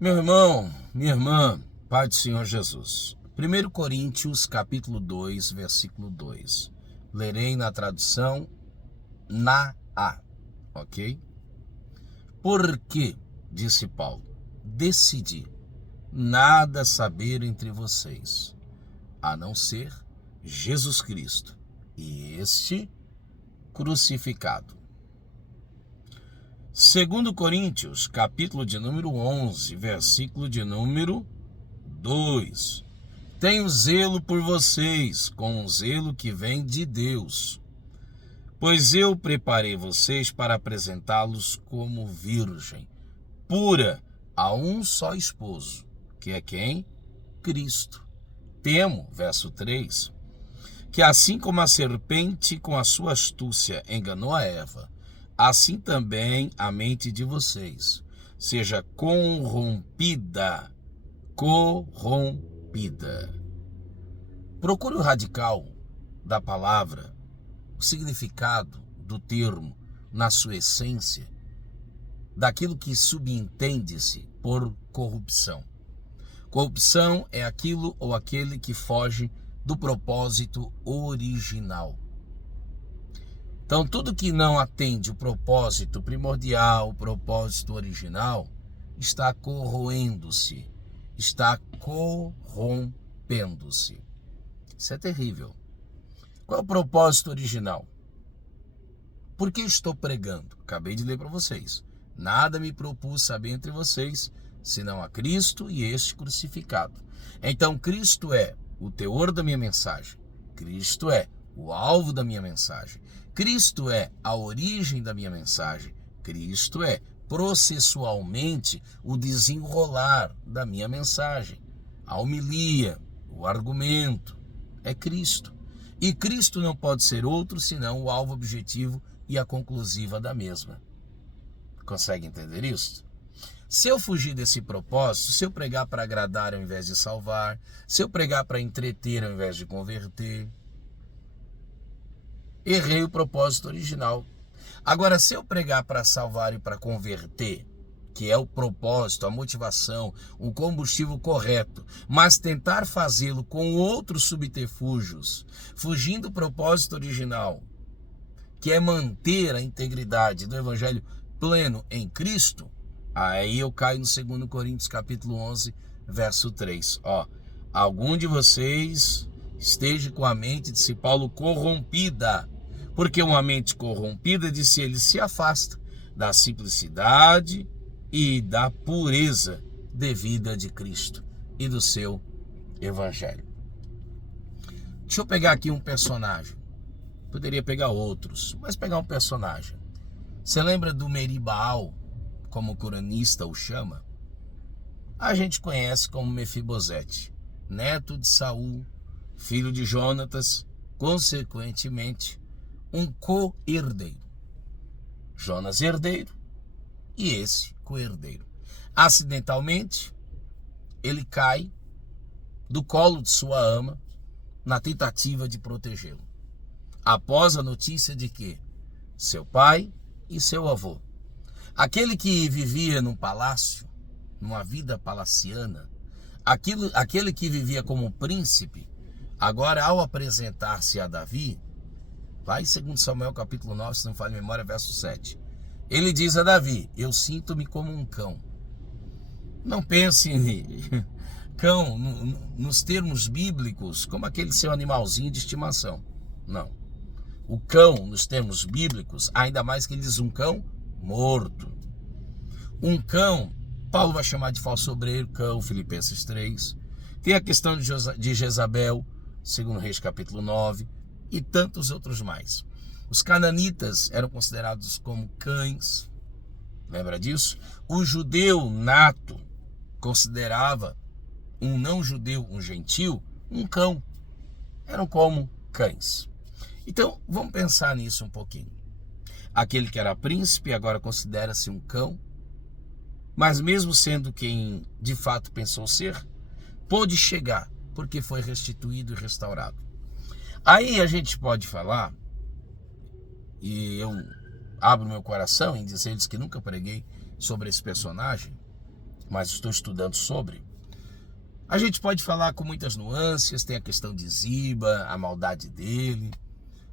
Meu irmão, minha irmã, Pai do Senhor Jesus. 1 Coríntios, capítulo 2, versículo 2. Lerei na tradução na A, ok? Porque, disse Paulo, decidi nada saber entre vocês, a não ser Jesus Cristo e este crucificado. 2 Coríntios, capítulo de número 11, versículo de número 2. Tenho zelo por vocês, com um zelo que vem de Deus, pois eu preparei vocês para apresentá-los como virgem, pura, a um só esposo, que é quem? Cristo. Temo, verso 3, que assim como a serpente com a sua astúcia enganou a Eva, assim também a mente de vocês seja corrompida. Procure o radical da palavra, o significado do termo na sua essência, daquilo que subentende-se por corrupção. Corrupção é aquilo ou aquele que foge do propósito original. Então, tudo que não atende o propósito primordial, o propósito original, está corroendo-se, está corrompendo-se. Isso é terrível. Qual é o propósito original? Por que estou pregando? Acabei de ler para vocês. Nada me propus saber entre vocês, senão a Cristo e este crucificado. Então, Cristo é o teor da minha mensagem. Cristo é o alvo da minha mensagem. Cristo é a origem da minha mensagem. Cristo é, processualmente, o desenrolar da minha mensagem. A homilia, o argumento, é Cristo. E Cristo não pode ser outro senão o alvo objetivo e a conclusiva da mesma. Consegue entender isso? Se eu fugir desse propósito, se eu pregar para agradar ao invés de salvar, se eu pregar para entreter ao invés de converter, errei o propósito original. Agora, se eu pregar para salvar e para converter, que é o propósito, a motivação, o combustível correto, mas tentar fazê-lo com outros subterfúgios, fugindo do propósito original, que é manter a integridade do evangelho pleno em Cristo, aí eu caio no 2 Coríntios capítulo 11, verso 3. Algum de vocês esteja com a mente, disse Paulo, corrompida, porque uma mente corrompida, disse ele, se afasta da simplicidade e da pureza devida de Cristo e do seu evangelho. Deixa eu pegar aqui um personagem. Poderia pegar outros, mas pegar um personagem. Você lembra do Meribaal, como o cronista o chama? A gente conhece como Mefibosete, neto de Saul, filho de Jonatas, consequentemente, um co-herdeiro. Jonas herdeiro e esse co-herdeiro. Acidentalmente, ele cai do colo de sua ama na tentativa de protegê-lo. Após a notícia de que seu pai e seu avô, aquele que vivia num palácio, numa vida palaciana, aquele que vivia como príncipe, agora ao apresentar-se a Davi, lá em 2 Samuel capítulo 9, se não falha a memória, verso 7, ele diz a Davi, eu sinto-me como um cão. Não pense em cão nos termos bíblicos, como aquele seu animalzinho de estimação. Não. O cão, nos termos bíblicos, ainda mais que ele diz um cão morto. Um cão, Paulo vai chamar de falso obreiro, cão, Filipenses 3. Tem a questão de Jezabel, 2 Reis capítulo 9, e tantos outros mais. Os cananitas eram considerados como cães, lembra disso? O judeu nato considerava um não-judeu, um gentil, um cão. Eram como cães. Então, vamos pensar nisso um pouquinho. Aquele que era príncipe agora considera-se um cão, mas mesmo sendo quem de fato pensou ser, pôde chegar, porque foi restituído e restaurado. Aí a gente pode falar, e eu abro meu coração em dizer-lhes que nunca preguei sobre esse personagem, mas estou estudando sobre. A gente pode falar com muitas nuances, tem a questão de Ziba, a maldade dele,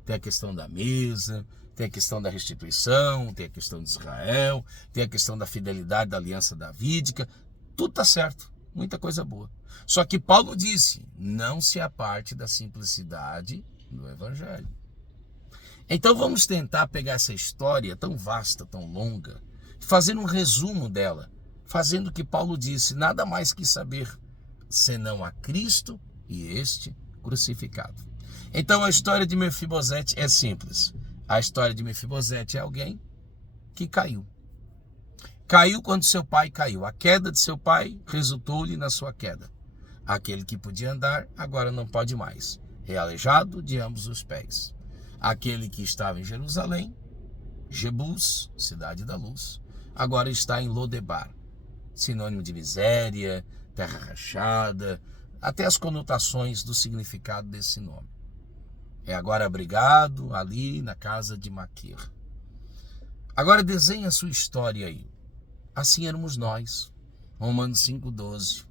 tem a questão da mesa, tem a questão da restituição, tem a questão de Israel, tem a questão da fidelidade da aliança davídica, tudo está certo, muita coisa boa. Só que Paulo disse, não se aparte da simplicidade do Evangelho. Então vamos tentar pegar essa história tão vasta, tão longa, fazer um resumo dela, fazendo o que Paulo disse, nada mais que saber, senão a Cristo e este crucificado. Então a história de Mefibosete é simples. A história de Mefibosete é alguém que caiu. Caiu quando seu pai caiu. A queda de seu pai resultou-lhe na sua queda. Aquele que podia andar, agora não pode mais. É aleijado de ambos os pés. Aquele que estava em Jerusalém, Jebus, cidade da luz, agora está em Lodebar. Sinônimo de miséria, terra rachada, até as conotações do significado desse nome. É agora abrigado ali na casa de Maquir. Agora desenha a sua história aí. Assim éramos nós. Romanos 5,12.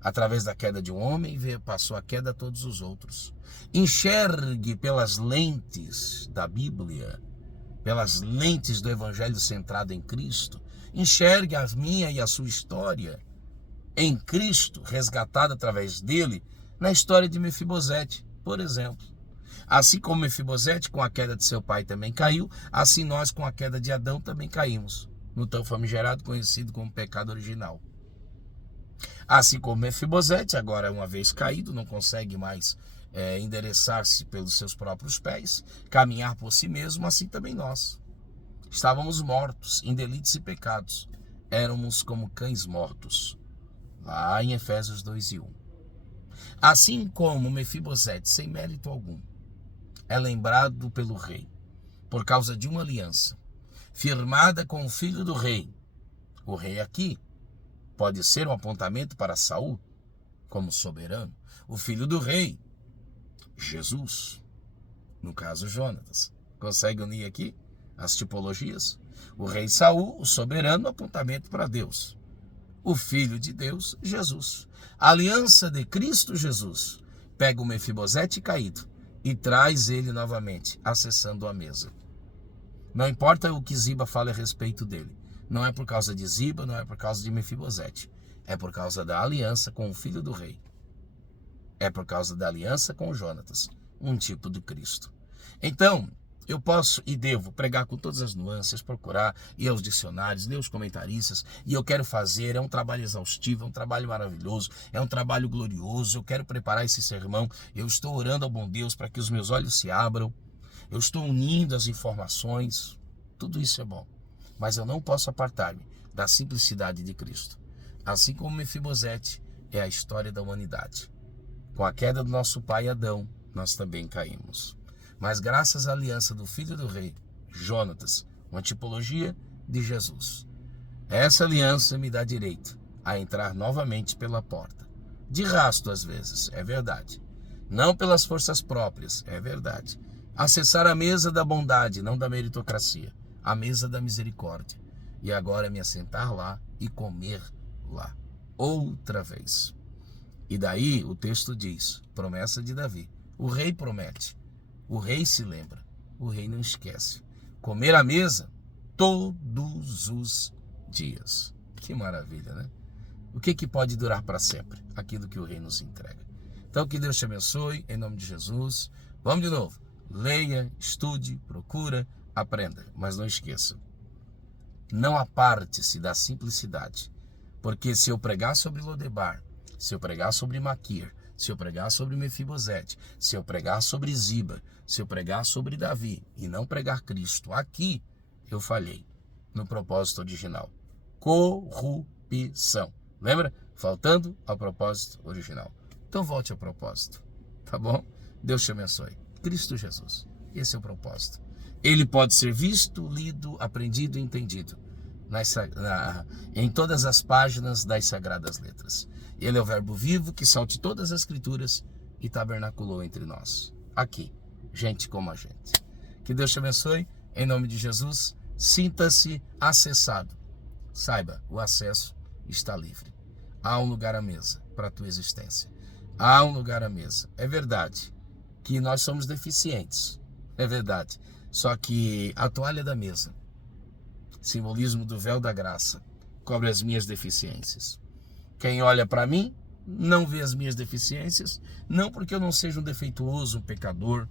Através da queda de um homem, passou a queda a todos os outros. Enxergue pelas lentes da Bíblia, pelas lentes do Evangelho centrado em Cristo. Enxergue a minha e a sua história em Cristo, resgatada através dele, na história de Mefibosete, por exemplo. Assim como Mefibosete, com a queda de seu pai, também caiu, assim nós, com a queda de Adão, também caímos, no tão famigerado conhecido como pecado original. Assim como Mefibosete, agora uma vez caído, não consegue mais endereçar-se pelos seus próprios pés, caminhar por si mesmo, assim também nós. Estávamos mortos em delitos e pecados, éramos como cães mortos, lá em Efésios 2:1. Assim como Mefibosete, sem mérito algum, é lembrado pelo rei, por causa de uma aliança, firmada com o filho do rei. O rei aqui pode ser um apontamento para Saul, como soberano. O filho do rei, Jesus, no caso Jonatas. Consegue unir aqui as tipologias? O rei Saul, o soberano, apontamento para Deus. O filho de Deus, Jesus. A aliança de Cristo Jesus pega o Mefibosete caído e traz ele novamente, acessando a mesa. Não importa o que Ziba fale a respeito dele. Não é por causa de Ziba, não é por causa de Mefibosete. É por causa da aliança com o filho do rei. É por causa da aliança com Jonatas, um tipo de Cristo. Então, eu posso e devo pregar com todas as nuances, procurar, ir aos dicionários, ler os comentaristas, e eu quero fazer, é um trabalho exaustivo, é um trabalho maravilhoso, é um trabalho glorioso, eu quero preparar esse sermão, eu estou orando ao bom Deus para que os meus olhos se abram, eu estou unindo as informações, tudo isso é bom, mas eu não posso apartar-me da simplicidade de Cristo. Assim como Mefibosete é a história da humanidade. Com a queda do nosso pai Adão, nós também caímos. Mas graças à aliança do filho do rei, Jonatas, uma tipologia de Jesus. Essa aliança me dá direito a entrar novamente pela porta. De rasto às vezes, é verdade. Não pelas forças próprias, é verdade. Acessar a mesa da bondade, não da meritocracia. A mesa da misericórdia. E agora me assentar lá e comer lá. Outra vez. E daí o texto diz, promessa de Davi. O rei promete. O rei se lembra, o rei não esquece. Comer à mesa todos os dias. Que maravilha, né? O que pode durar para sempre? Aquilo que o rei nos entrega. Então que Deus te abençoe, em nome de Jesus. Vamos de novo. Leia, estude, procura, aprenda. Mas não esqueça. Não aparte-se da simplicidade. Porque se eu pregar sobre Lodebar, se eu pregar sobre Maquir, se eu pregar sobre Mefibosete, se eu pregar sobre Ziba, se eu pregar sobre Davi e não pregar Cristo, aqui eu falhei no propósito original. Corrupção. Lembra? Faltando ao propósito original. Então volte ao propósito. Tá bom? Deus te abençoe. Cristo Jesus. Esse é o propósito. Ele pode ser visto, lido, aprendido e entendido em todas as páginas das Sagradas Letras. Ele é o verbo vivo que salte todas as escrituras e tabernaculou entre nós. Aqui, gente como a gente. Que Deus te abençoe, em nome de Jesus. Sinta-se acessado. Saiba, o acesso está livre. Há um lugar à mesa para a tua existência. Há um lugar à mesa. É verdade que nós somos deficientes. É verdade. Só que a toalha da mesa, simbolismo do véu da graça, cobre as minhas deficiências. Quem olha para mim não vê as minhas deficiências, não porque eu não seja um defeituoso, um pecador,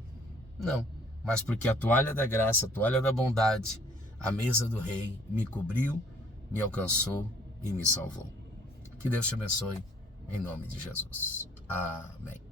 não, mas porque a toalha da graça, a toalha da bondade, a mesa do rei me cobriu, me alcançou e me salvou. Que Deus te abençoe, em nome de Jesus. Amém.